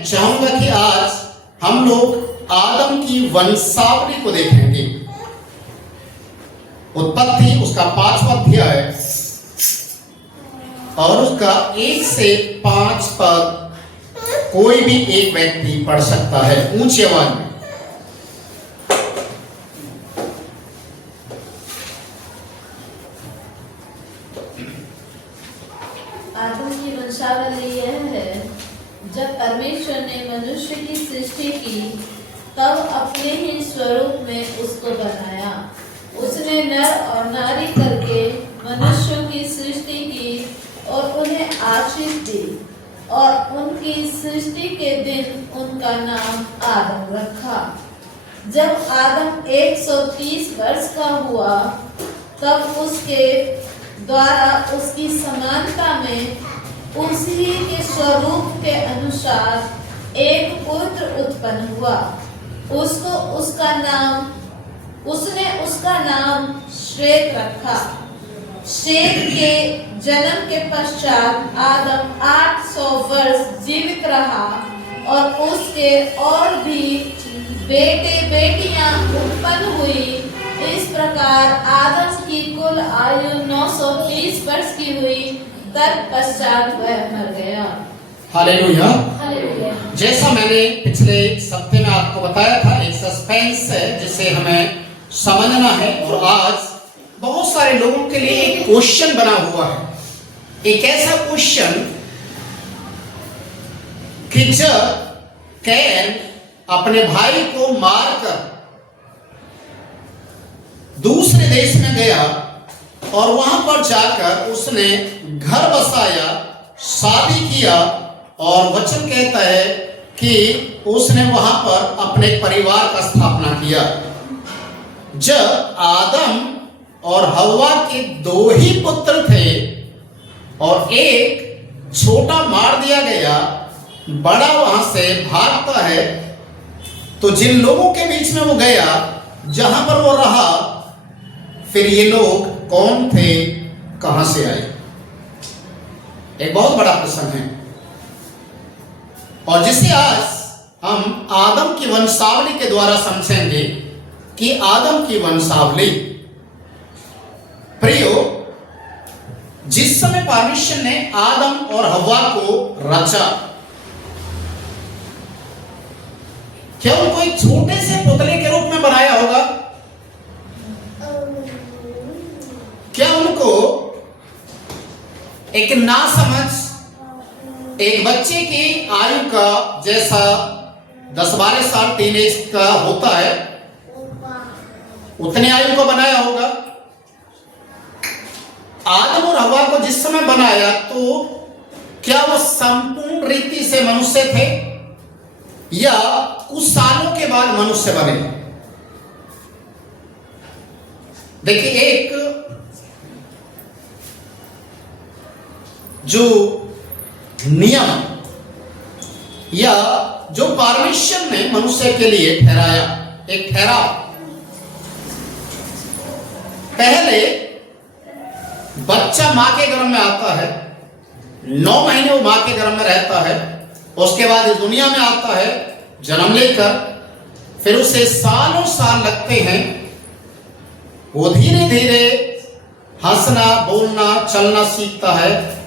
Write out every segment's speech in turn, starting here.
मैं चाहूंगा कि आज हम लोग आदम की वंशावली को देखेंगे। उत्पत्ति उसका 5वां अध्याय और उसका 1 से 5 पद कोई भी एक व्यक्ति पढ़ सकता है ऊंची आवाज में। आदम की वंशावली यह है, जब परमेश्वर ने मनुष्य की सृष्टि की तब अपने ही स्वरूप में उसको बनाया। उसने नर और नारी करके मनुष्यों की सृष्टि की और उन्हें आशीष दी और उनकी सृष्टि के दिन उनका नाम आदम रखा। जब आदम 130 वर्ष का हुआ तब उसके द्वारा उसकी समानता में उसी के स्वरूप के अनुसार एक पुत्र उत्पन्न हुआ। उसने उसका नाम श्वेत रखा। श्वेत के जन्म के पश्चात आदम 800 वर्ष जीवित रहा और उसके और भी बेटे बेटियां उत्पन्न हुई। इस प्रकार आदम की कुल आयु 930 वर्ष की हुई। तत्पश्चात वह मर गया। हालेलुया। हालेलुया। जैसा मैंने पिछले सप्ताह में आपको बताया था, एक सस्पेंस है जिसे हमें समझना है और आज बहुत सारे लोगों के लिए एक क्वेश्चन बना हुआ है। एक ऐसा क्वेश्चन कि जब कैन अपने भाई को मारकर दूसरे देश में गया और वहां पर जाकर उसने घर बसाया, शादी किया और वचन कहता है कि उसने वहां पर अपने परिवार का स्थापना किया। जब आदम और हव्वा के 2 ही पुत्र थे और एक छोटा मार दिया गया, बड़ा वहां से भागता है, तो जिन लोगों के बीच में वो गया, जहां पर वो रहा, फिर ये लोग कौन थे, कहां से आए? एक बहुत बड़ा प्रश्न है और जिसे आज हम आदम की वंशावली के द्वारा समझेंगे कि आदम की वंशावली। प्रियो, जिस समय परमेश्वर ने आदम और हव्वा को रचा, क्या उनको एक छोटे से पुतले के रूप में बनाया होगा? क्या उनको एक नासमझ एक बच्चे की आयु का जैसा 10-12 साल टीनेज का होता है, उतने आयु को बनाया होगा? आदम और हव्वा को जिस समय बनाया तो क्या वो संपूर्ण रीति से मनुष्य थे या कुछ सालों के बाद मनुष्य बने? देखिए, एक जो नियम या जो परमेश्वर ने मनुष्य के लिए ठहराया, एक ठहराव, पहले बच्चा मां के गर्भ में आता है, 9 महीने वो मां के गर्भ में रहता है, उसके बाद इस दुनिया में आता है जन्म लेकर, फिर उसे सालों साल लगते हैं, वो धीरे धीरे हंसना, बोलना, चलना सीखता है,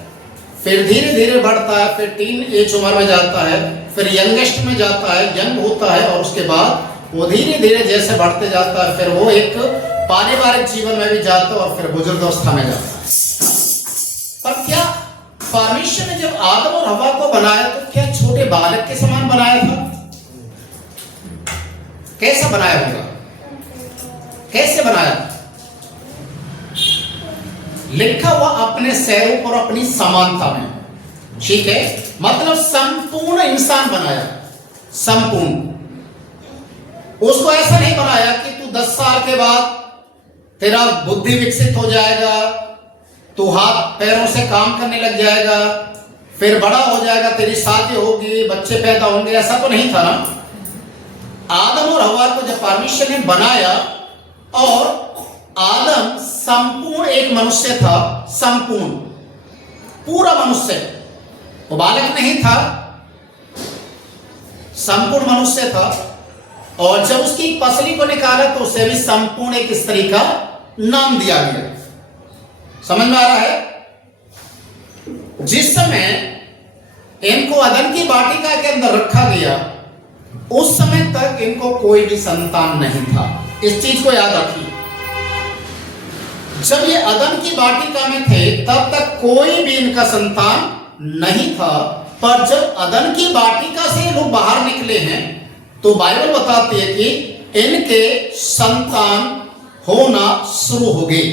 फिर धीरे धीरे बढ़ता है, फिर टीन एज उम्र में जाता है, फिर यंगेस्ट में जाता है, यंग होता है और उसके बाद वो धीरे धीरे जैसे बढ़ते जाता है, फिर वो एक पारिवारिक जीवन में भी जाता है और फिर बुजुर्गावस्था में जाता है। पर क्या परमेश्वर ने जब आदम और हव्वा को बनाया तो क्या छोटे बालक के समान बनाया था? कैसा बनाया होगा? कैसे बनाया? लिखा हुआ अपने स्वरूप और अपनी समानता में, ठीक है, मतलब संपूर्ण इंसान बनाया, संपूर्ण। उसको ऐसा नहीं बनाया कि तू 10 साल के बाद तेरा बुद्धि विकसित हो जाएगा, तू हाथ पैरों से काम करने लग जाएगा, फिर बड़ा हो जाएगा, तेरी शादी होगी, बच्चे पैदा होंगे, ऐसा तो नहीं था ना। आदम और हव्वा को जब परमेश्वर ने बनाया और आदम संपूर्ण एक मनुष्य था, संपूर्ण पूरा मनुष्य, वो बालक नहीं था, संपूर्ण मनुष्य था, और जब उसकी पसली को निकाला तो उसे भी संपूर्ण एक स्त्री का नाम दिया गया। समझ में आ रहा है? जिस समय इनको अदन की वाटिका के अंदर रखा गया, उस समय तक इनको कोई भी संतान नहीं था। इस चीज को याद रखिए। जब ये अदन की वाटिका में थे तब तक कोई भी इनका संतान नहीं था, पर जब अदन की वाटिका से लोग बाहर निकले हैं तो बाइबल बताती है कि इनके संतान होना शुरू हो गई।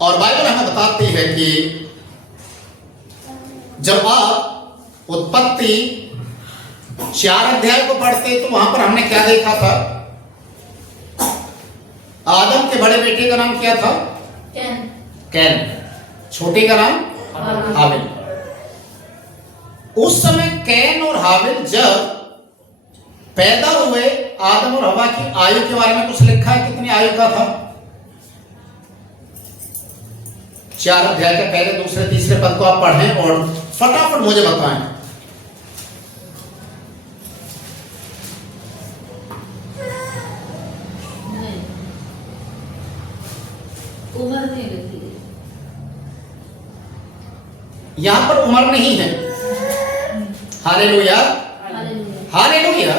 और बाइबल हमें बताती है कि जब आप उत्पत्ति 4 अध्याय को पढ़ते तो वहां पर हमने क्या देखा था? आदम के बड़े बेटे का नाम क्या था? कैन। छोटे का नाम हाबिल। उस समय कैन और हाबिल जब पैदा हुए, आदम और हवा की आयु के बारे में कुछ लिखा है? कितनी आयु का था? 4 अध्याय के पहले, दूसरे, तीसरे पद को आप पढ़ें और फटाफट मुझे बताएं। उम्र नहीं लिखी है। यहां पर उम्र नहीं है। Hallelujah, hallelujah.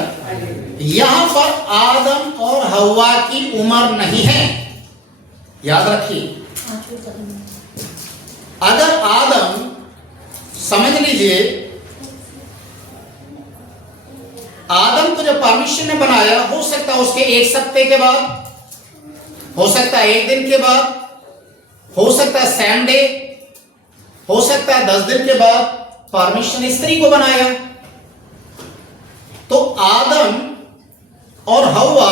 यहां पर आदम और हव्वा की उम्र नहीं है, याद रखिए। अगर आदम, समझ लीजिए, आदम को जब परमेश्वर ने बनाया, हो सकता है उसके 1 सप्ताह के बाद, हो सकता है 1 दिन के बाद, हो सकता है संडे, हो सकता है 10 दिन के बाद परमेश्वर ने स्त्री को बनाया। तो आदम और हव्वा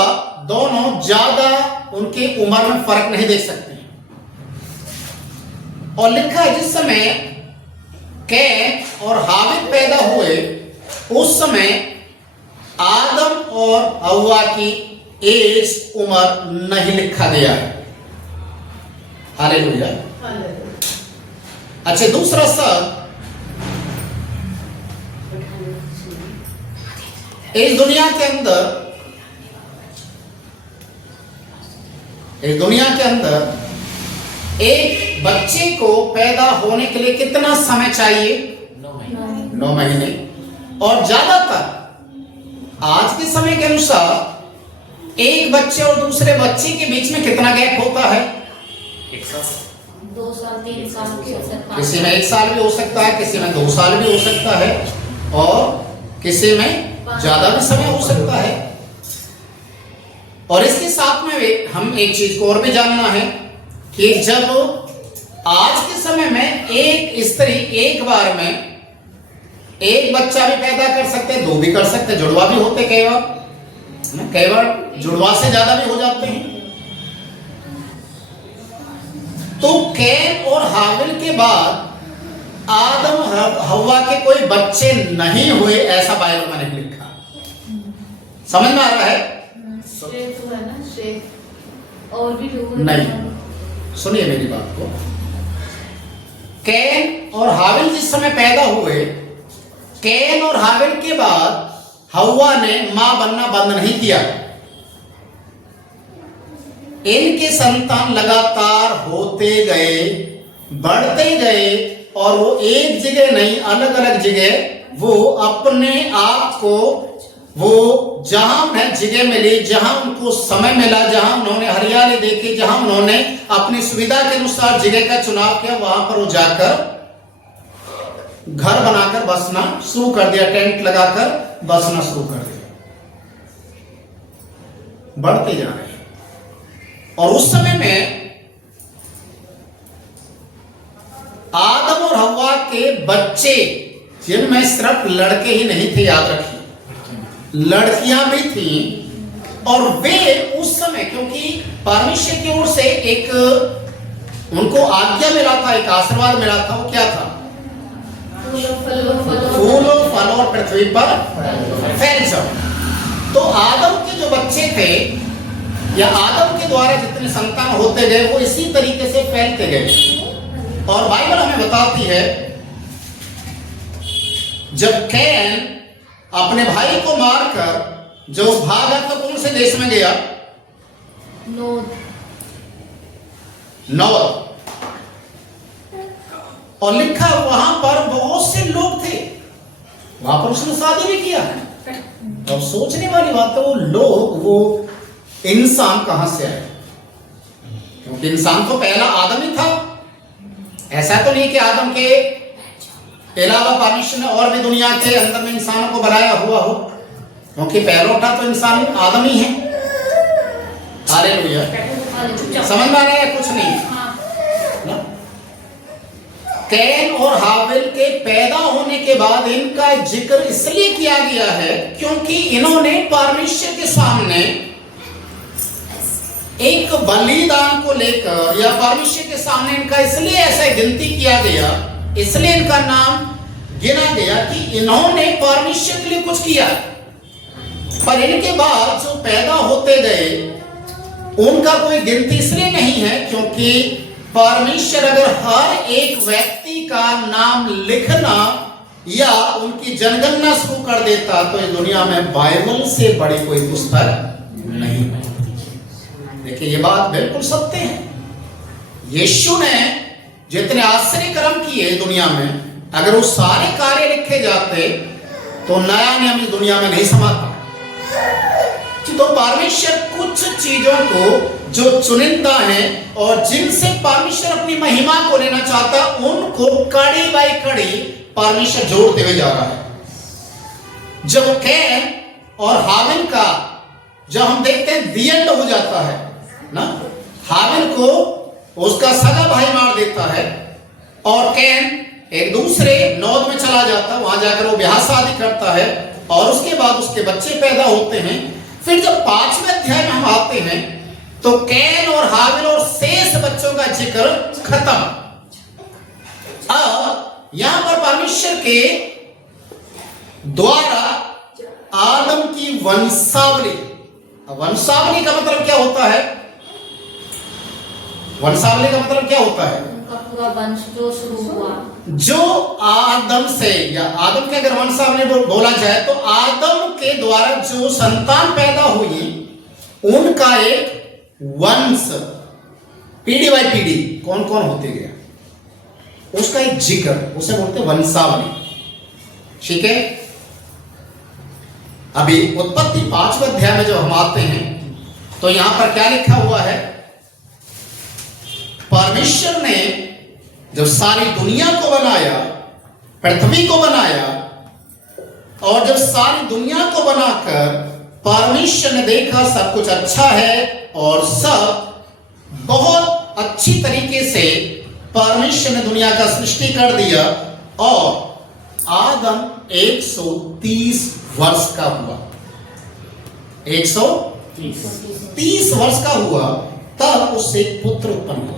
दोनों ज्यादा उनके उम्र में फर्क नहीं देख सकते। और लिखा है जिस समय कैन और हाबिल पैदा हुए, उस समय आदम और हव्वा की एज, उम्र नहीं लिखा गया है। हालेलुया। अच्छा, दूसरा शब्द, इस दुनिया के अंदर एक बच्चे को पैदा होने के लिए कितना समय चाहिए? 9 महीने। और ज्यादातर आज के समय के अनुसार एक बच्चे और दूसरे बच्चे के बीच में कितना गैप होता है? 2 साल 3 साल की हो सकता है। किसी में 1 साल भी हो सकता है, किसी में 2 साल भी हो सकता है, और किसी में ज्यादा भी समय हो सकता है। और इसके साथ में हम एक चीज को और भी जानना है कि जब आज के समय में एक स्त्री एक बार में एक बच्चा भी पैदा कर सकते हैं, 2 भी कर सकते हैं, जुड़वा भी होते कई बार जुड़वा से ज्यादा भी हो जाते हैं। तो कैन और हाबिल के बाद आदम हव्वा के कोई बच्चे नहीं हुए, ऐसा बाइबल में नहीं लिखा। समझ में आ रहा है? शेत हुआ ना, शेत और भी लोग नहीं, सुनिए मेरी बात को। कैन और हाबिल जिस समय पैदा हुए, कैन और हाबिल के बाद हव्वा ने मां बनना बंद नहीं किया। इनके संतान लगातार होते गए, बढ़ते गए, और वो एक जगह नहीं, अलग अलग जगह वो अपने आप को, वो जहां उन्हें जगह मिली, जहां उनको समय मिला, जहां उन्होंने हरियाली देखी, जहां उन्होंने अपनी सुविधा के अनुसार जगह का चुनाव किया, वहां पर वो जाकर घर बनाकर बसना शुरू कर दिया, टेंट लगाकर बसना शुरू कर दिया। बढ़ते जा रहे हैं। और उस समय में आदम और हव्वा के बच्चे, जिनमें सिर्फ लड़के ही नहीं थे, याद रखिए, लड़कियां भी थी। और वे उस समय, क्योंकि परमेश्वर की ओर से एक उनको आज्ञा मिला था, एक आशीर्वाद मिला था, वो क्या था? फूलो फलो और पृथ्वी पर फैल जाओ। तो आदम के जो बच्चे थे, या आदम के द्वारा जितने संतान होते गए, वो इसी तरीके से फैलते गए। और बाइबल हमें बताती है जब कैन अपने भाई को मारकर जो भागा तो कौन से देश में गया? नोद। और लिखा वहां पर बहुत से लोग थे, वहां पर उसने शादी भी किया। अब सोचने वाली बात है, वो लोग, वो इंसान कहां से आए? क्योंकि इंसान तो पहला आदम ही था। ऐसा तो नहीं कि आदम के अलावा परमेश्वर ने और भी दुनिया के अंदर में इंसानों को बनाया हुआ हो, क्योंकि पहला तो इंसान आदम ही है। हालेलुया। समझ में आ रहा है? कुछ नहीं ना? कैन और हाबिल के पैदा होने के बाद इनका जिक्र इसलिए किया गया है क्योंकि इन्होंने परमेश्वर के सामने एक बलिदान को लेकर, या परमेश्वर के सामने इनका इसलिए ऐसा गिनती किया गया, इसलिए इनका नाम गिना गया कि इन्होंने परमेश्वर के लिए कुछ किया। पर इनके बाद जो पैदा होते गए उनका कोई गिनती इसलिए नहीं है क्योंकि परमेश्वर अगर हर एक व्यक्ति का नाम लिखना या उनकी जनगणना शुरू कर देता तो इस दुनिया में बाइबल से बड़ी कोई पुस्तक नहीं है। देखिए, ये बात बिल्कुल सत्य है। यीशु ने जितने आश्चर्य कर्म किए दुनिया में, अगर वो सारे कार्य लिखे जाते तो नया नियम इस दुनिया में नहीं समाता। तो परमेश्वर कुछ चीजों को जो चुनिंदा है और जिनसे परमेश्वर अपनी महिमा को लेना चाहता, उनको कड़ी बाई कड़ी परमेश्वर जोड़ते हुए जा रहा है। जब कैन और हाबिल का जब हम देखते हैं दी एंड हो जाता है ना, हाबिल को उसका सगा भाई मार देता है और कैन एक दूसरे नौद में चला जाता है, वहां जाकर वो ब्याह शादी करता है और उसके बाद उसके बच्चे पैदा होते हैं। फिर जब 5वें अध्याय में हम आते हैं तो कैन और हाबिल और शेष बच्चों का जिक्र खत्म। अब यहां पर परमेश्वर के द्वारा आदम की वंशावली, वंशावली का मतलब क्या होता है? वंशावली का मतलब क्या होता है? उनका पूरा वंश जो शुरू हुआ, जो आदम से, या आदम के अगर वंशावली बोला जाए तो आदम के द्वारा जो संतान पैदा हुई उनका एक वंश, पीढ़ी बाई पीढ़ी कौन कौन होते गया, उसका एक जिक्र, उसे बोलते वंशावली। ठीक है। अभी उत्पत्ति 5वें अध्याय में जब हम आते हैं तो यहां पर क्या लिखा हुआ है? परमेश्वर ने जब सारी दुनिया को बनाया, पृथ्वी को बनाया, और जब सारी दुनिया को बनाकर परमेश्वर ने देखा सब कुछ अच्छा है और सब बहुत अच्छी तरीके से परमेश्वर ने दुनिया का सृष्टि कर दिया, और आदम 130 वर्ष का हुआ, 130 वर्ष का हुआ, तब उससे एक पुत्र उत्पन्न हुआ।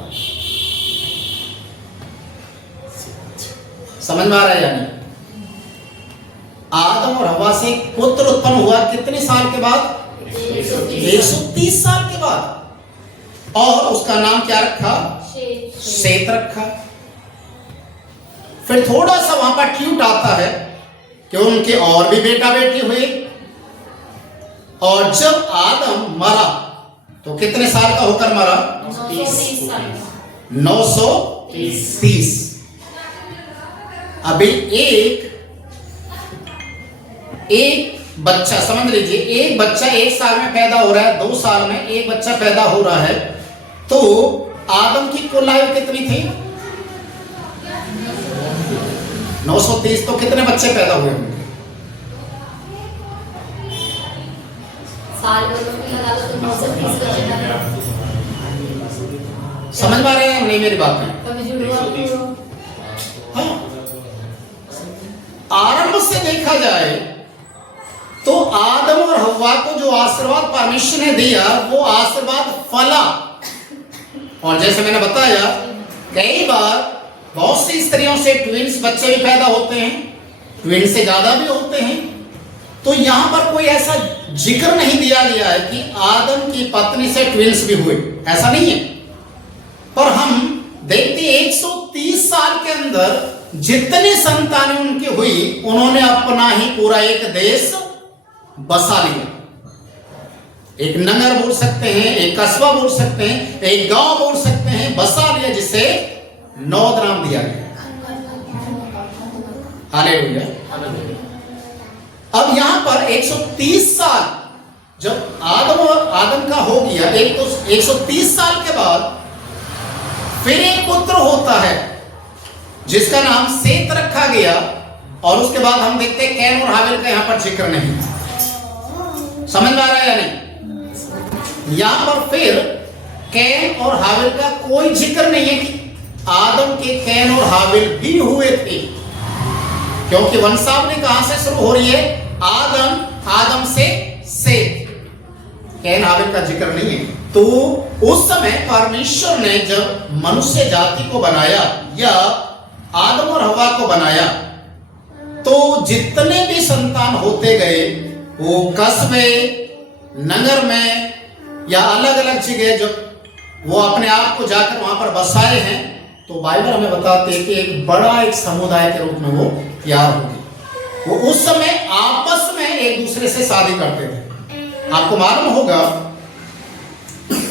समझ में आ रहा है? यानी आदम और हवा से एक पुत्र उत्पन्न हुआ कितने साल के बाद? 130 साल के बाद। और उसका नाम क्या रखा? शेत रखा। फिर थोड़ा सा वहां पर ट्यूट आता है कि उनके और भी बेटा बेटी हुए, और जब आदम मरा तो कितने साल का होकर मरा? 930। अभी एक बच्चा, समझ लीजिए, एक बच्चा 1 साल में पैदा हो रहा है, 2 साल में एक बच्चा पैदा हो रहा है, तो आदम की कुल आयु कितनी थी? 930। तो कितने बच्चे पैदा हुए होंगे? समझ में आ रहे हैं नहीं मेरी बात में? हाँ। आरंभ से देखा जाए तो आदम और हव्वा को जो आशीर्वाद परमेश्वर ने दिया वो आशीर्वाद फला। और जैसे मैंने बताया, कई बार बहुत सी स्त्रियों से ट्विंस बच्चे भी पैदा होते हैं, ट्विंस से ज्यादा भी होते हैं। तो यहां पर कोई ऐसा जिक्र नहीं दिया गया है कि आदम की पत्नी से ट्विंस भी हुए, ऐसा नहीं है। पर हम देखते 130 साल के अंदर जितनी संतानें उनकी हुई, उन्होंने अपना ही पूरा एक देश बसा लिया। एक नगर बोल सकते हैं, एक कस्बा बोल सकते हैं, एक गांव बोल सकते हैं, बसा लिया, जिसे नौद नाम दिया गया। हालेलुया। अब यहां पर 130 साल जब आदम का हो गया, एक तो 130 साल के बाद फिर एक पुत्र होता है जिसका नाम सेत रखा गया, और उसके बाद हम देखते हैं कैन और हाबिल का यहां पर जिक्र नहीं। समझ में आ रहा है या नहीं? यहां पर फिर कैन और हाबिल का कोई जिक्र नहीं है कि आदम के कैन और हाबिल भी हुए थे, क्योंकि वंशावली कहां से शुरू हो रही है? आदम से सेत। कैन हाबिल का जिक्र नहीं है। तो उस समय परमेश्वर ने जब मनुष्य जाति को बनाया या आदम और हवा को बनाया, तो जितने भी संतान होते गए, वो कस्बे, नगर में या अलग अलग जगह जब वो अपने आप को जाकर वहां पर बसाए हैं, तो बाइबल हमें बताते हैं कि एक बड़ा एक समुदाय के रूप में वो तैयार हो गए। वो उस समय आपस में एक दूसरे से शादी करते थे। आपको मालूम होगा,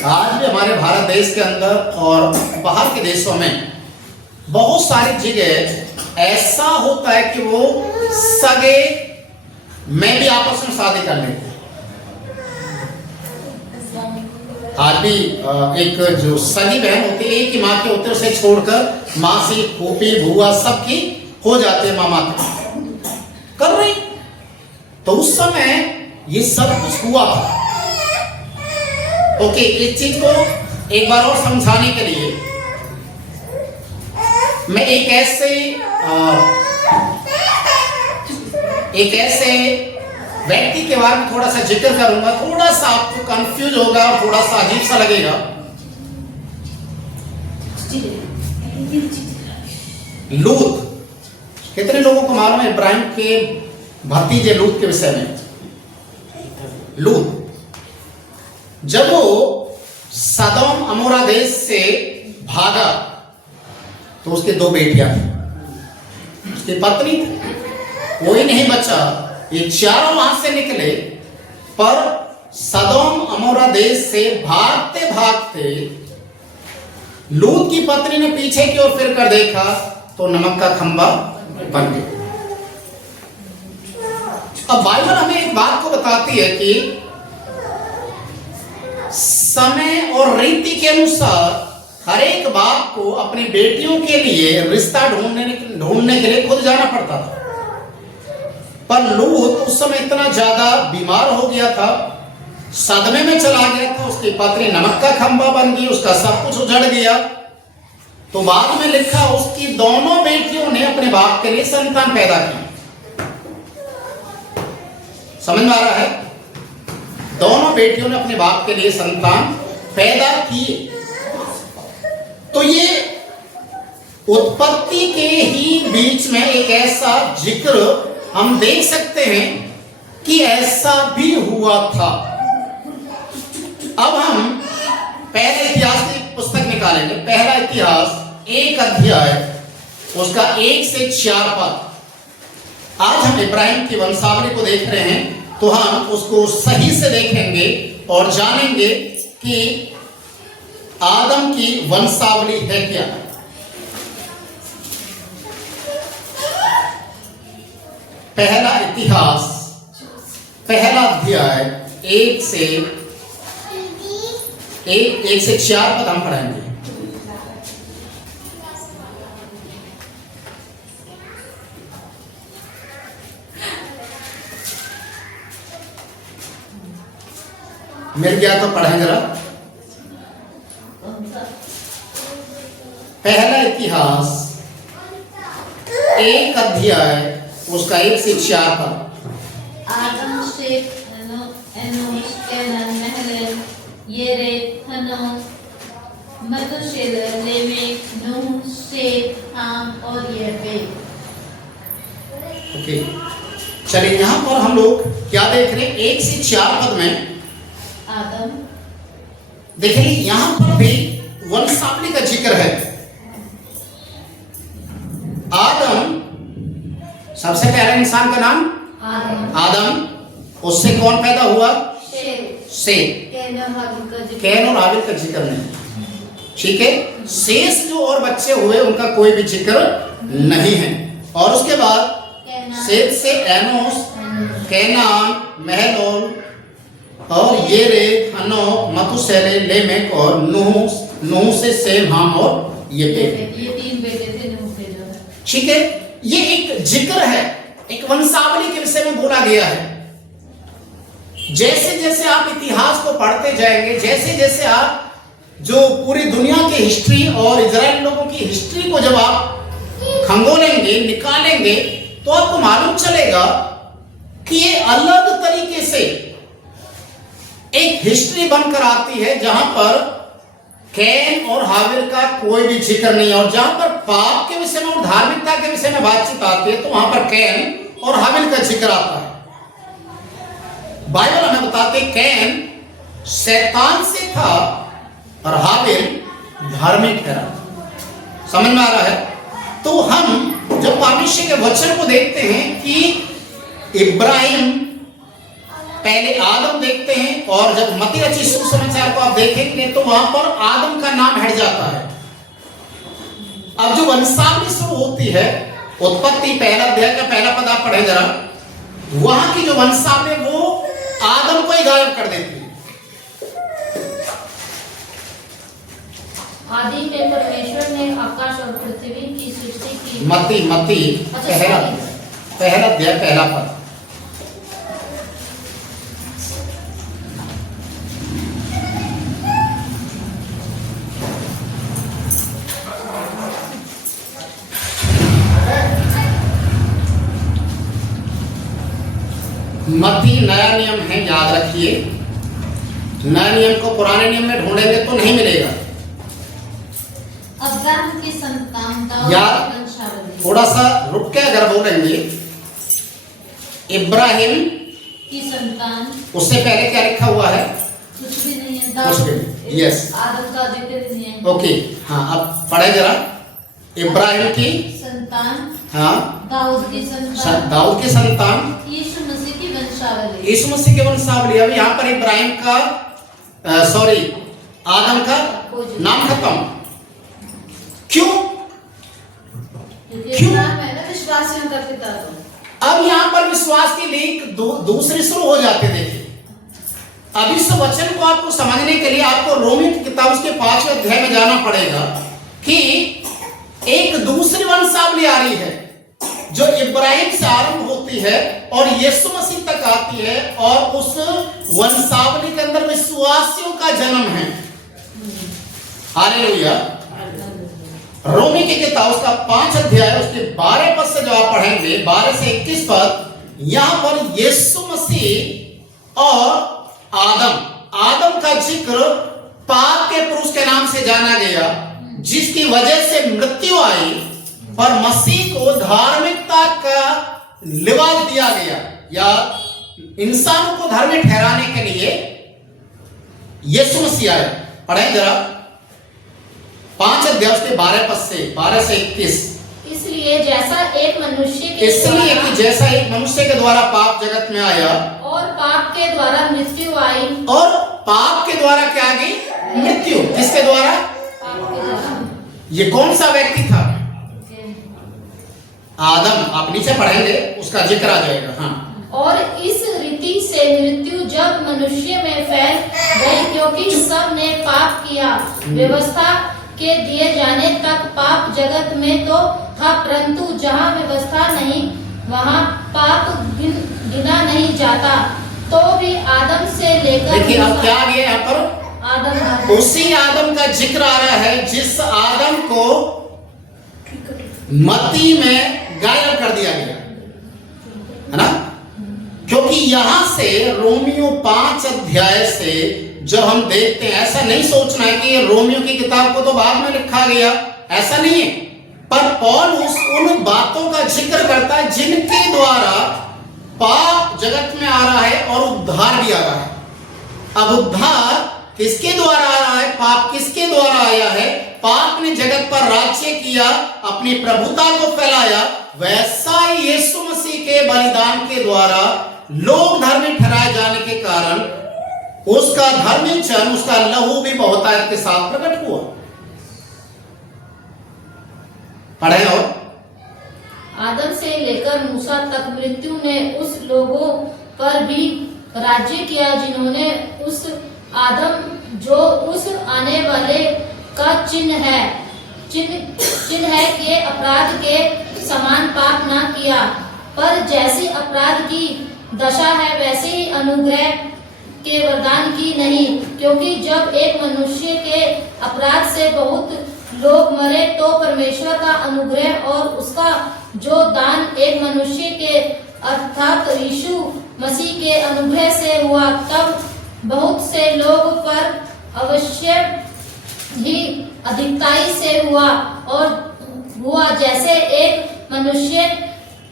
आज भी हमारे भारत देश के अंदर और बाहर के देशों में बहुत सारी जगह ऐसा होता है कि वो सगे में भी आपस में शादी कर लेते हैं। आज भी एक जो सगी बहन होती है, एक ही माँ के होते, उसे छोड़कर मासी, फूफी, बुआ सबकी हो जाते हैं, मामा कर रही। तो उस समय ये सब कुछ हुआ था। ओके, इस चीज को एक बार और समझाने के लिए मैं एक ऐसे व्यक्ति के बारे में थोड़ा सा जिक्र करूंगा। थोड़ा सा आपको कंफ्यूज होगा और थोड़ा सा अजीब सा लगेगा। लूत, कितने लोगों को मालूम है इब्राहिम के भतीजे लूत के विषय में? लूत जब वो सदोम अमोरा देश से भागा, तो उसके 2 बेटियां थी, उसकी पत्नी थी, कोई नहीं बचा। ये चारों वहां से निकले, पर सदोम अमोरा देश से भागते भागते लूत की पत्नी ने पीछे की ओर फिर कर देखा, तो नमक का खंबा बन गया। अब बाइबल हमें एक बात को बताती है कि समय और रीति के अनुसार हर एक बाप को अपनी बेटियों के लिए रिश्ता ढूंढने के लिए खुद जाना पड़ता था। पर लूत उस समय इतना ज्यादा बीमार हो गया था, सदमे में चला गया था, उसकी पत्नी नमक का खंबा बन गई, उसका सब कुछ उजड़ गया। तो बाद में लिखा, उसकी दोनों बेटियों ने अपने बाप के लिए संतान पैदा की। समझ में आ रहा है? दोनों बेटियों ने अपने बाप के लिए संतान पैदा की। तो ये उत्पत्ति के ही बीच में एक ऐसा जिक्र हम देख सकते हैं कि ऐसा भी हुआ था। अब हम पहले इतिहास की पुस्तक निकालेंगे। पहला इतिहास 1 अध्याय, उसका 1 से 4 पद। आज हम इब्राहिम की वंशावली को देख रहे हैं, तो हम उसको सही से देखेंगे और जानेंगे कि आदम की वंशावली है क्या। पहला इतिहास, पहला अध्याय 1 से 4 पद हम पढ़ेंगे। मिल गया तो पढ़ेंगे जरा। पहला इतिहास 1 अध्याय, उसका 1 से 4 पद। आदम, शेत, एनोश, केनान, महलन, येरेद, हनोक, मथुशेलह, लेमेक, नूह, शेत, हाम और येफेत। ओके, चलिए यहां पर हम लोग क्या देख रहे हैं? 1 से 4 पद में आदम, देखिए यहां पर भी वंशावली का जिक्र है। आदम सबसे पहले इंसान का नाम आदम, आदम। उससे कौन पैदा हुआ? शेत, सेत। कैन और हाबिल का जिक्र। कैन और हाबिल का जिक्र नहीं। ठीक है, शेष जो और बच्चे हुए उनका कोई भी जिक्र नहीं है। और उसके बाद कैनान, सेत से एनोस, एनोस, कैनान, महलोल और येरेद, हनोक, मथुसेलह, लेमेक और नूह। नूह से सेम, हाम और येपेत। ये 3 बेटे थे नूह के जो है। ठीक है, ये एक जिक्र है, एक वंशावली के विषय में बोला गया है। जैसे जैसे आप इतिहास को पढ़ते जाएंगे, जैसे जैसे आप जो पूरी दुनिया की हिस्ट्री और इजराइल लोगों की हिस्ट्री को जब आप खंगोलेंगे, निकालेंगे, तो आपको मालूम चलेगा कि ये अलग तरीके से एक हिस्ट्री बनकर आती है जहां पर कैन और हाबिल का कोई भी जिक्र नहीं है। और जहां पर पाप के विषय में और धार्मिकता के विषय में बातचीत आती है तो वहां पर कैन और हाबिल का जिक्र आता है। बाइबल हमें बताते कैन शैतान से था और हाबिल धार्मिक ठहरा। समझ में आ रहा है? तो हम जब परमेश्वर के वचन को देखते हैं कि इब्राहिम, पहले आदम देखते हैं, और जब मत्ती रचित सुसमाचार को आप देखेंगे तो वहां पर आदम का नाम हट जाता है। अब जो वंशावली शुरू होती है, उत्पत्ति पहला अध्याय का पहला पद आप पढ़े जरा, वहां की जो वंशावली वो आदम को ही गायब कर देती है। आदि में परमेश्वर ने आकाश और पृथ्वी की सृष्टि की। मत्ती अच्छा, पहला अध्याय पहला पद। मत्ती नया नियम है, याद रखिए। नया नियम को पुराने नियम में ढूंढेंगे तो नहीं मिलेगा। अब्राहम की संतान यार थोड़ा सा रुक के अगर बोलेंगे, इब्राहिम की संतान, उससे पहले क्या लिखा हुआ है? कुछ भी नहीं है। कुछ भी नहीं, यस। आदम का जिक्र नहीं है। ओके, हाँ, अब पढ़े जरा। इब्राहिम की संतान, हाँ, दाऊद की संतान, दाऊद की संतान, यीशु मसीह की वंशावली। यीशु मसीह की वंशावली। अब यहाँ पर इब्राहिम का आदम का नाम खत्म। क्यों? क्योंकि इब्राहिम है ना विश्वासियों का पिता। तो अब यहाँ पर विश्वास की लीक दूसरी शुरू हो जाते। देखिए, अब इस वचन को आपको समझने के लिए आपको रोमी की किताब उसके 5वें अध्याय में जाना पड़ेगा कि एक दूसरी वंशावली आ रही है जो इब्राहिम से आरंभ होती है और यीशु मसीह तक आती है, और उस वंशावली के अंदर विश्वासियों का जन्म है। हालेलुया। रोमी की किताब उसका 5 अध्याय उसके 12 पद से जो आप पढ़ेंगे, 12 से 21 पद, यहां पर यीशु मसीह और आदम का जिक्र पाप के पुरुष के नाम से जाना गया, जिसकी वजह से मृत्यु आई, पर मसीह को धार्मिकता का लिबास दिया गया, या इंसानों को धार्मिक ठहराने के लिए यीशु मसीह आए। पढ़ें जरा 5 अध्याय उसके 12 पद से 12 से 21। इसलिए जैसा एक मनुष्य के इसलिए कि जैसा एक मनुष्य के द्वारा पाप जगत में आया, और पाप के द्वारा मृत्यु आई, और पाप के द्वारा क्या आ गई? मृत्यु। किसके द्वारा? पाप के द्वारा। ये कौन सा व्यक्ति था? आदम। आप नीचे पढ़ेंगे उसका जिक्र आ जाएगा। हाँ, और इस रीति से मृत्यु जब मनुष्य में फैल गई, क्योंकि सब ने पाप किया। व्यवस्था के दिए जाने तक पाप जगत में तो था, परंतु जहाँ व्यवस्था नहीं वहाँ पाप गिना नहीं जाता। तो भी आदम से लेकर, देखिए अब क्या आ गया यहाँ पर? आदम, उसी आदम का जिक्र आ रहा है जिस आदम को मत्ती में गायब कर दिया गया है ना। क्योंकि यहां से रोमियो 5 अध्याय से जब हम देखते हैं, ऐसा नहीं सोचना है कि रोमियो की किताब को तो बाद में लिखा गया, ऐसा नहीं है। पर पौल उन बातों का जिक्र करता है जिनके द्वारा पाप जगत में आ रहा है और उद्धार भी आ रहा है। अब उद्धार किसके द्वारा आ रहा है? पाप किसके द्वारा आया है? पाप ने जगत पर राज्य किया, अपनी प्रभुता को फैलाया, वैसा ही यीशु के बलिदान के द्वारा लोग धर्मी ठहराए जाने के कारण उसका धर्मी चन, उसका लहू भी बहुतायत के साथ प्रकट हुआ। पढ़े और आदम से लेकर मूसा तक मृत्यु ने उस लोगों पर भी राज्य किया जिन्होंने उस आदम जो उस आने वाले का चिन्ह है कि अपराध के समान पाप ना किया, पर जैसी अपराध की दशा है वैसे ही अनुग्रह के वरदान की नहीं, क्योंकि जब एक मनुष्य के अपराध से बहुत लोग मरे तो परमेश्वर का अनुग्रह और उसका जो दान एक मनुष्य के अर्थात यीशु मसीह के अनुग्रह से हुआ, तब बहुत से लोग पर अवश्य ही अधिकताई से हुआ जैसे एक मनुष्य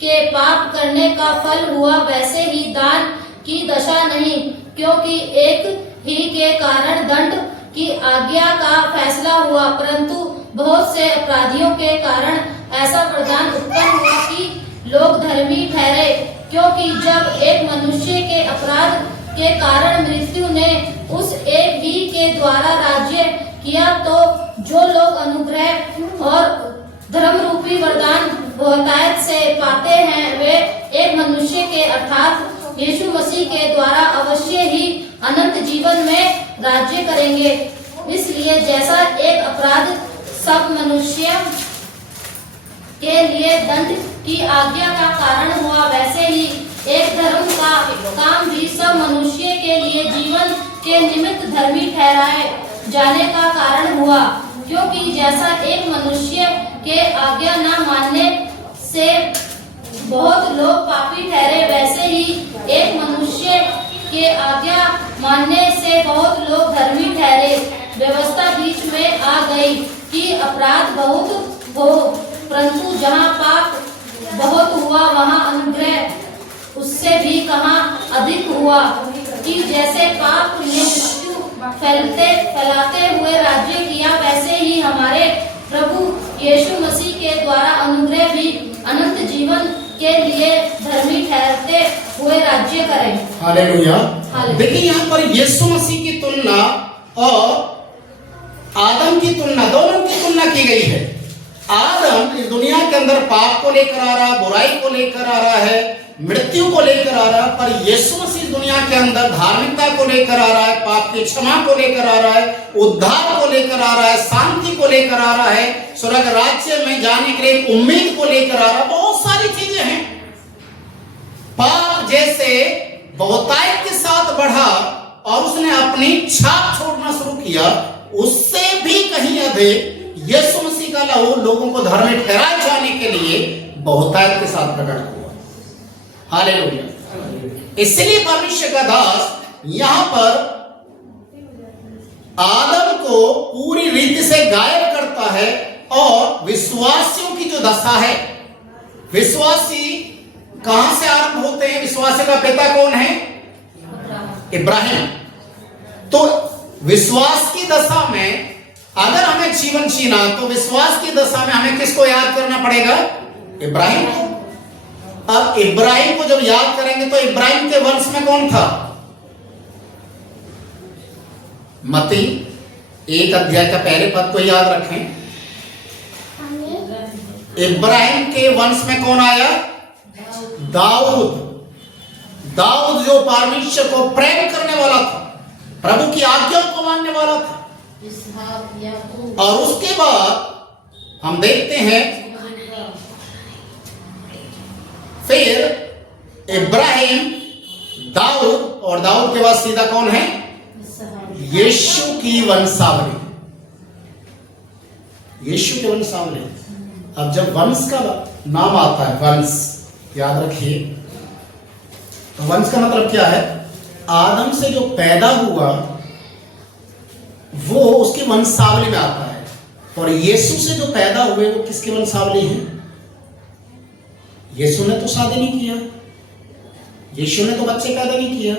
के पाप करने का फल हुआ वैसे ही दान की दशा नहीं, क्योंकि एक ही के कारण दंड की आज्ञा का फैसला हुआ, परंतु बहुत से अपराधियों के कारण ऐसा वरदान उत्पन्न हुआ कि लोग धर्मी ठहरे, क्योंकि जब एक मनुष्य के अपराध के कारण मृत्यु ने उस एक ही के द्वारा राज्य किया, तो जो लोग अनुग्रह और धर्म रूपी वरदान बहुतायत से पाते हैं वे एक मनुष्य के अर्थात यीशु मसीह के द्वारा अवश्य ही अनंत जीवन में राज्य करेंगे। इसलिए जैसा एक अपराध सब मनुष्य के लिए दंड की आज्ञा का कारण हुआ, वैसे ही एक धर्म का काम भी सब मनुष्य के लिए जीवन के निमित्त धर्मी ठहराए जाने का कारण हुआ, क्योंकि जैसा एक मनुष्य के आज्ञा न मानने से बहुत लोग पापी ठहरे, वैसे ही एक मनुष्य के आज्ञा मानने से बहुत लोग धर्मी ठहरे। व्यवस्था बीच में आ गई कि अपराध बहुत हो, परंतु जहाँ पाप बहुत हुआ वहाँ अनुग्रह उससे भी कहाँ अधिक हुआ, कि जैसे पाप ने मृत्यु फैलाते हुए राज्य किया, वैसे ही हमारे प्रभु यीशु मसीह के द्वारा अनुग्रह भी अनंत जीवन के लिए धर्मी ठहरते हुए राज्य करें। हालेलुया। देखिए यहाँ पर यीशु मसीह की तुलना और आदम की तुलना, दोनों की तुलना की गई है। आदम इस दुनिया के अंदर पाप को लेकर आ रहा, बुराई को लेकर आ रहा है, मृत्यु को लेकर आ रहा है, पर यीशु मसीह दुनिया के अंदर धार्मिकता को लेकर आ रहा है, पाप की क्षमा को लेकर आ रहा है, उद्धार को लेकर आ रहा है, शांति को लेकर आ रहा है, स्वर्ग राज्य में जाने के लिए उम्मीद को लेकर आ रहा है। बहुत सारी चीजें हैं। पाप जैसे बहुतायत के साथ बढ़ा और उसने अपनी छाप छोड़ना शुरू किया, उससे भी कहीं अधिक यीशु मसीह का लहू लोगों को धर्मी ठहराए जाने के लिए बहुतायत के साथ प्रकट हुआ। हालेलुया। इसलिए परमेश्वर का दास यहां पर आदम को पूरी रीति से गायब करता है और विश्वासियों की जो दशा है, विश्वासी कहां से आरंभ होते हैं? विश्वासी का पिता कौन है? इब्राहिम। तो विश्वास की दशा में अगर हमें जीवन जीना तो विश्वास की दशा में हमें किसको याद करना पड़ेगा? इब्राहिम को। अब इब्राहिम को जब याद करेंगे तो इब्राहिम के वंश में कौन था? मत्ती 1 अध्याय का पहले पद को याद रखें। इब्राहिम के वंश में कौन आया? दाऊद। दाऊद जो परमेश्वर को प्रेम करने वाला था, प्रभु की आज्ञा को मानने वाला था। और उसके बाद हम देखते हैं फिर इब्राहिम, दाऊद, और दाऊद के बाद सीधा कौन है? यीशु की वंशावली। यीशु की वंशावली। अब जब वंश का नाम आता है, वंश याद रखिए, तो वंश का मतलब क्या है? आदम से जो पैदा हुआ वो उसकी वंशावली में आता है, और यीशु से जो पैदा हुए वो किसकी वंशावली है? यीशु ने तो शादी नहीं किया, यीशु ने तो बच्चे पैदा नहीं किया,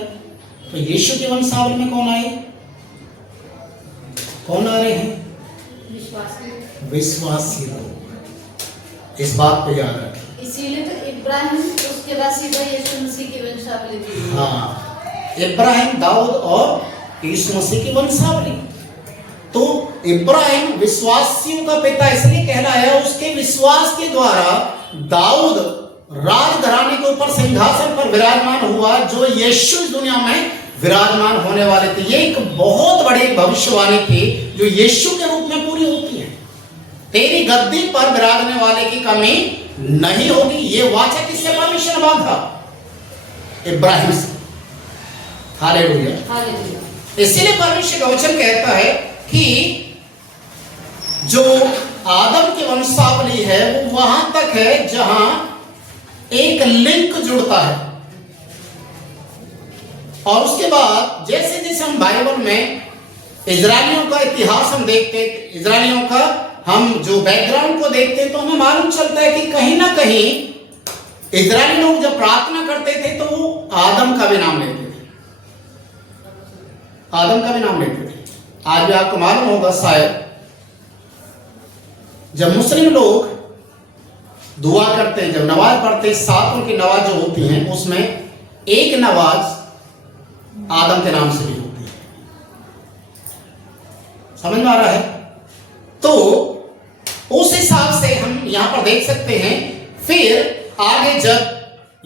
तो यीशु की वंशावली में कौन आए? कौन आ रहे हैं? विश्वासी लोग। इस बात को याद रखें। इसीलिए तो इब्राहिम, उसके बाद सीधा यीशु मसीह की वंशावली दी। हाँ, इब्राहिम, दाऊद और यीशु मसीह की वंशावली। तो इब्राहिम विश्वासियों का पिता इसलिए कहलाया, उसके विश्वास के द्वारा दाऊद राज घराने के ऊपर सिंहासन पर विराजमान हुआ, जो यीशु इस दुनिया में विराजमान होने वाले थे। ये एक बहुत बड़ी भविष्यवाणी थी जो यीशु के रूप में पूरी होती है। तेरी गद्दी पर विराजने वाले की कमी नहीं होगी। ये वाचा किससे परमेश्वर ने मांगा? इब्राहिम से। Hallelujah, hallelujah. इसीलिए परमेश्वर का वचन कहता है कि जो आदम की वंशावली है वो वहां तक है जहां एक लिंक जुड़ता है, और उसके बाद जैसे जैसे हम बाइबल में इजराइलियों का इतिहास हम देखते, इजराइलियों का हम जो बैकग्राउंड को देखते हैं, तो हमें मालूम चलता है कि कहीं ना कहीं इजरायली लोग जब प्रार्थना करते थे तो वो आदम का भी नाम लेते थे, आदम का भी नाम लेते थे। आज भी आपको मालूम होगा शायद, जब मुस्लिम लोग दुआ करते हैं, जब नमाज पढ़ते हैं, 7 उनकी नमाज जो होती हैं उसमें एक नमाज आदम के नाम से भी होती है। समझ में आ रहा है? तो उस हिसाब से हम यहां पर देख सकते हैं। फिर आगे जब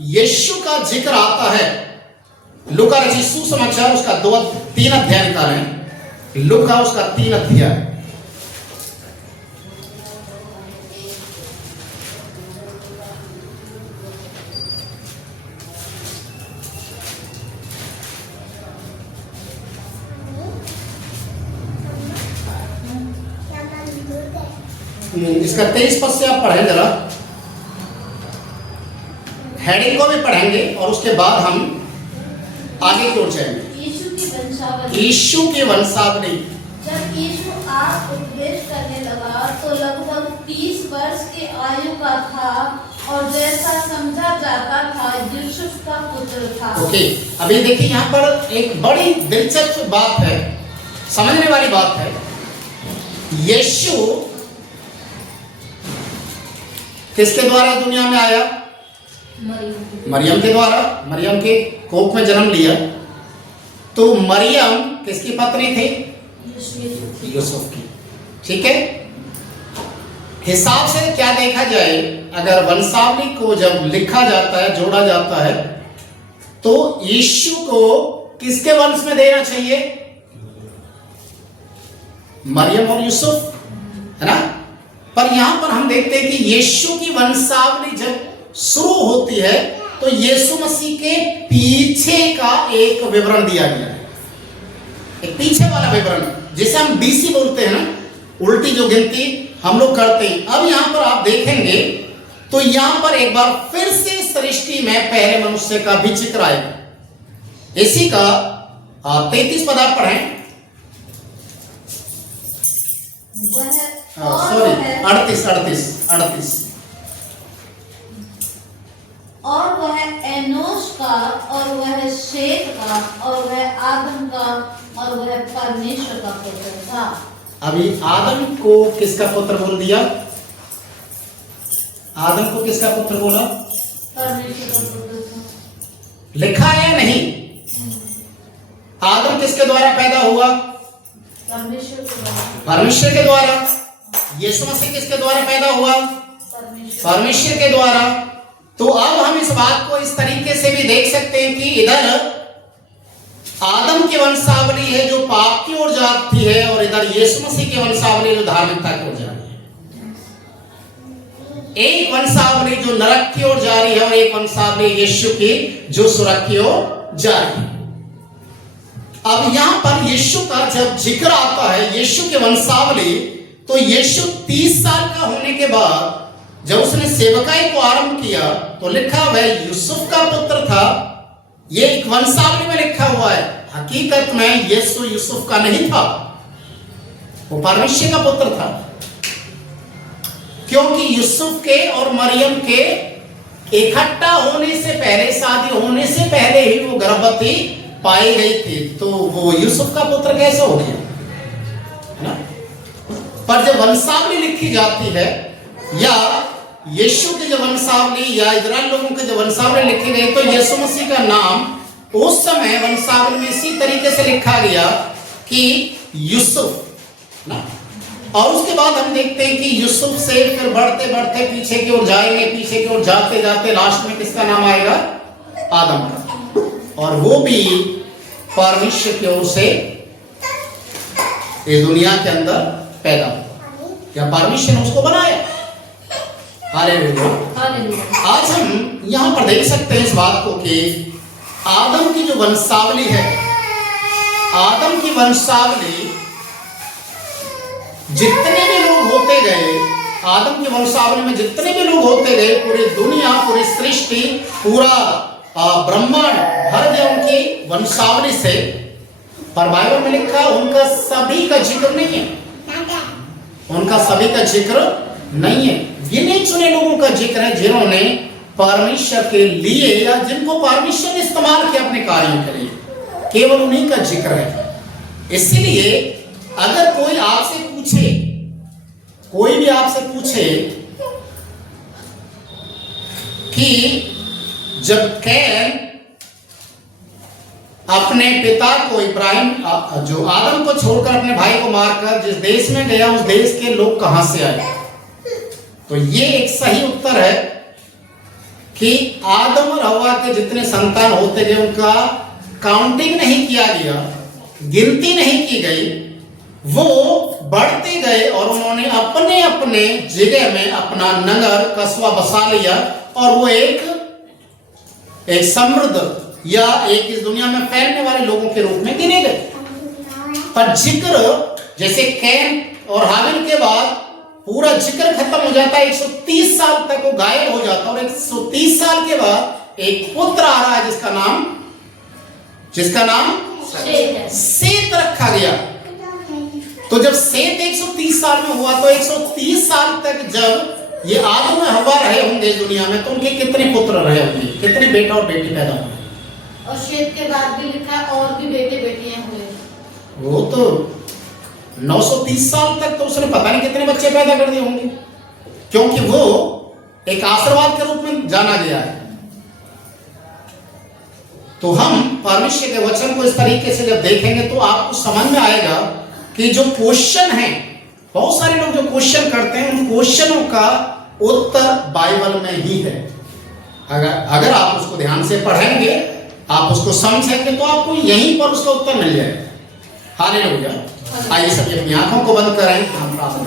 यीशु का जिक्र आता है, लूका रचित सुसमाचार उसका 2-3 अध्याय निकालें, लूका उसका 3 अध्याय। इसका 23 पद से आप पढ़ें जरा, हेडिंग को भी पढ़ेंगे और उसके बाद हम आगे की ओर जाएंगे। यीशु की वंशावली। यीशु की वंशावली। जब यीशु आप उपदेश करने लगा तो लगभग 30 वर्ष की आयु का था, और जैसा समझा जाता था यूसुफ का पुत्र था। ओके, अभी देखिए यहाँ पर एक बड़ी दिलचस्प बात है, समझने वाली बात है। यीशु किसके द्वारा दुनिया में आया? मरियम के द्वारा, मरियम के कोख में जन्म लिया। तो मरियम किसकी पत्नी थी? यूसुफ की। ठीक है, हिसाब से क्या देखा जाए, अगर वंशावली को जब लिखा जाता है, जोड़ा जाता है, तो यीशु को किसके वंश में देना चाहिए? मरियम और यूसुफ, है ना? पर यहां पर हम देखते हैं कि यीशु की वंशावली जब शुरू होती है तो यीशु मसीह के पीछे का एक विवरण दिया गया है, एक पीछे वाला विवरण, जिसे हम बीसी बोलते हैं ना, उल्टी जो गिनती हम लोग करते हैं। अब यहां पर आप देखेंगे तो यहां पर एक बार फिर से सृष्टि में पहले मनुष्य का भी जिक्र आएगा। इसी का 33 पद आप पढ़ें, सॉरी 38। और वह एनोश का, और वह शेत का, और वह आदम का, और वह परमेश्वर का पुत्र था। अभी आदम को किसका पुत्र बोल दिया? आदम को किसका पुत्र बोला? परमेश्वर का पुत्र था। लिखा है या नहीं? आदम किसके द्वारा पैदा हुआ? परमेश्वर के द्वारा। यीशु मसीह किसके द्वारा पैदा हुआ? परमेश्वर के द्वारा। तो अब हम इस बात को इस तरीके से भी देख सकते हैं कि इधर आदम की वंशावली है जो पाप की ओर जाती है, और इधर यीशु मसीह की वंशावली जो धार्मिकता की ओर जा रही है। एक वंशावली जो नरक की ओर जा रही है, और एक वंशावली यीशु की जो स्वर्ग की ओर जा रही है। अब यहां पर यीशु का जब जिक्र आता है, यीशु की वंशावली, तो यीशु 30 साल का होने के बाद जब उसने सेवकाई को आरंभ किया तो लिखा वह यूसुफ का पुत्र था। ये एक वंशावली में लिखा हुआ है, हकीकत में यीशु यूसुफ का नहीं था, वो परमेश्वर का पुत्र था, क्योंकि यूसुफ के और मरियम के इकट्ठा होने से पहले, शादी होने से पहले ही वो गर्भवती पाई गई थी। तो वो यूसुफ का पुत्र कैसे हो गया, है ना? पर जब वंशावली लिखी जाती है या यीशु की जो वंशावली या इजराइल लोगों के जो वंशावली लिखे गए, तो यीशु मसीह का नाम उस समय वंशावली में इसी तरीके से लिखा गया कि यूसुफ ना। और उसके बाद हम देखते हैं कि यूसुफ से फिर बढ़ते बढ़ते पीछे की ओर जाएंगे, पीछे की ओर जाते जाते लास्ट में किसका नाम आएगा? आदम का। और वो भी परमेश्वर की ओर से इस दुनिया के अंदर पैदा हुआ, या परमेश्वर ने उसको बनाया। हालेलुया। आज हम यहां पर देख सकते हैं इस बात को कि आदम की जो वंशावली है, आदम की वंशावली जितने भी लोग होते गए, आदम की वंशावली में जितने भी लोग होते गए, पूरी दुनिया, पूरी सृष्टि, पूरा ब्रह्मांड भर गया उनकी वंशावली से। पर बाइबल में लिखा उनका सभी का जिक्र नहीं है, उनका सभी का जिक्र नहीं है। गिने चुने लोगों का जिक्र है जिन्होंने परमेश्वर के लिए या जिनको परमेश्वर ने इस्तेमाल किया अपने कार्यों के लिए, केवल उन्हीं का जिक्र है। इसलिए अगर कोई आपसे पूछे, कोई भी आपसे पूछे कि जब कैन अपने पिता को इब्राहिम जो आदम को छोड़कर अपने भाई को मारकर जिस देश में गया, उस देश के लोग कहां से आए, तो ये एक सही उत्तर है कि आदम और हव्वा के जितने संतान होते गए उनका काउंटिंग नहीं किया गया, गिनती नहीं की गई, वो बढ़ते गए और उन्होंने अपने अपने जगह में अपना नगर कस्बा बसा लिया और वो एक समृद्ध या एक इस दुनिया में फैलने वाले लोगों के रूप में गिने गए। पर जिक्र जैसे कैन और हाबिल के बाद पूरा जिक्र खत्म हो जाता है, 130 साल तक वो गायब हो जाता है और 130 साल के बाद एक पुत्र आ रहा है जिसका नाम सेत रखा गया। तो जब सेत 130 साल में हुआ तो 130 साल तक जब ये आदम और हव्वा रहे होंगे इस दुनिया में, तो उनके कितने पुत्र रहे होंगे, कितने बेटा और बेटी पैदा होंगे? और शेत के बाद भी लिखा और भी बेटे बेटियां हुए। वो तो 930 साल तक तो उसने पता नहीं कितने बच्चे पैदा कर दिए होंगे, क्योंकि वो एक आशीर्वाद के रूप में जाना गया है। तो हम परमेश्वर के वचन को इस तरीके से जब देखेंगे तो आपको समझ में आएगा कि जो क्वेश्चन है, बहुत सारे लोग जो क्वेश्चन करते हैं उन क्वेश्चनों का उत्तर बाइबल में ही है। अगर आप उसको ध्यान से पढ़ेंगे, आप उसको समझेंगे, तो आपको यहीं पर उसका उत्तर मिल जाएगा। हालेलुया। आइए सभी अपनी आंखों को बंद करें, हम प्रार्थना